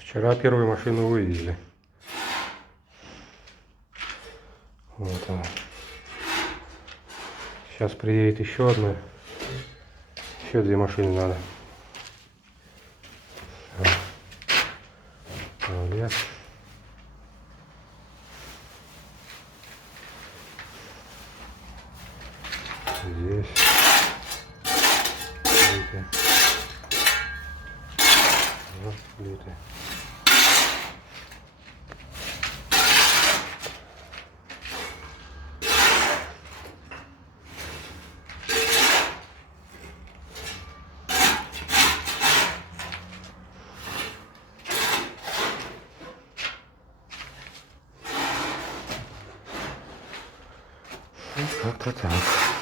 Вчера первую машину вывезли. Вот она. Сейчас приедет еще одна. Еще 2 машины надо. Лес. Здесь. Видите. Вот, видите. Как-то так.